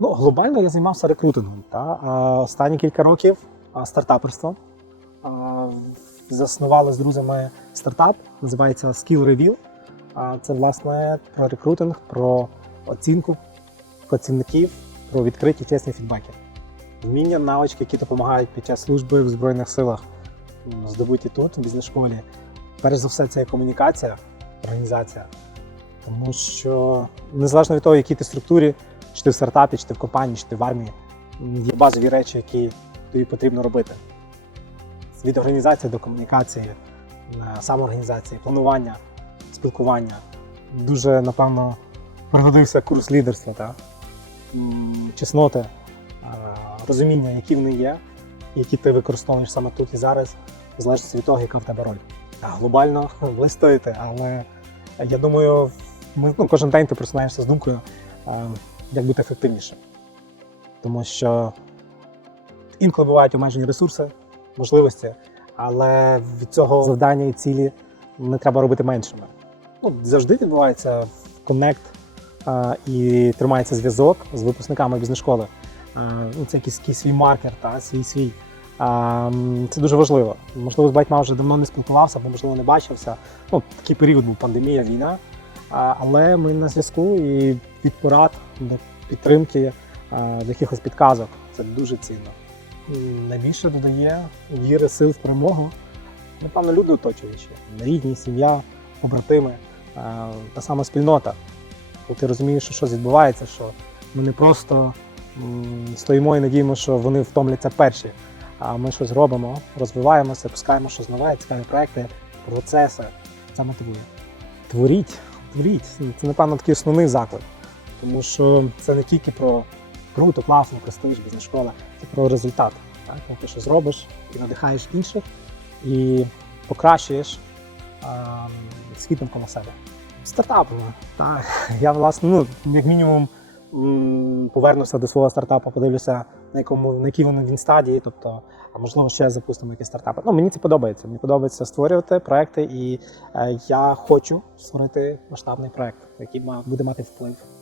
Ну, глобально я займався рекрутингом. Та? Останні кілька років стартаперством. Заснували з друзями стартап, називається Skill. А Це власне про рекрутинг, про оцінку працівників, про відкриті чесні фідбеки. Вміння, навички, які допомагають під час служби в Збройних силах, здобуті тут, в бізнес-школі. Перш за все, це є комунікація, організація. Тому що незалежно від того, в якій ти структурі, чи ти в стартапі, чи ти в компанії, чи ти в армії, є базові речі, які тобі потрібно робити. Від організації до комунікації, е, самоорганізації, планування, спілкування. Дуже, напевно, пригодився курс лідерства, та? Чесноти, е, розуміння, які вони є, які ти використовуєш саме тут і зараз, в залежності від того, яка в тебе роль. Глобально ви стоїте, але я думаю, ми, ну, кожен день ти просинаєшся з думкою, е, як бути ефективнішим. Тому що інколи бувають обмежені ресурси, можливості, але від цього завдання і цілі не треба робити меншими. Ну, завжди відбувається коннект і тримається зв'язок з випускниками бізнес-школи. Ну, це якийсь, якийсь свій маркер, та, свій свій. А, Це дуже важливо. Можливо, з батьма вже давно не спілкувався, або можливо не бачився. Ну, такий період був пандемія, війна. Але ми на зв'язку і від порад до підтримки, до якихось підказок. Це дуже цінно. Найбільше додає віри, сил в перемогу. Напевно, люди оточуючі, рідні, сім'я, побратими, та сама спільнота. Ти розумієш, що щось відбувається, що ми не просто стоїмо і надіємося, що вони втомляться перші. А ми щось робимо, розвиваємося, пускаємо щось нове, цікаві проекти, процеси. Це мотивує. Творіть, творіть. Це, напевно, такий основний заклик. Тому що це не тільки про круто, класно, престиж, бізнес-школа, це про результат. Так? Ти щось робиш і надихаєш інших, і покращуєш а, світ себе. Стартапами. Так. Я, власне, ну, як мінімум, повернуся до свого стартапу, подивлюся, на якому на якій він він стадії, тобто, а можливо, ще запустимо якісь стартапи. Ну, мені це подобається. Мені подобається створювати проекти, і е, я хочу створити масштабний проект, який буде мати вплив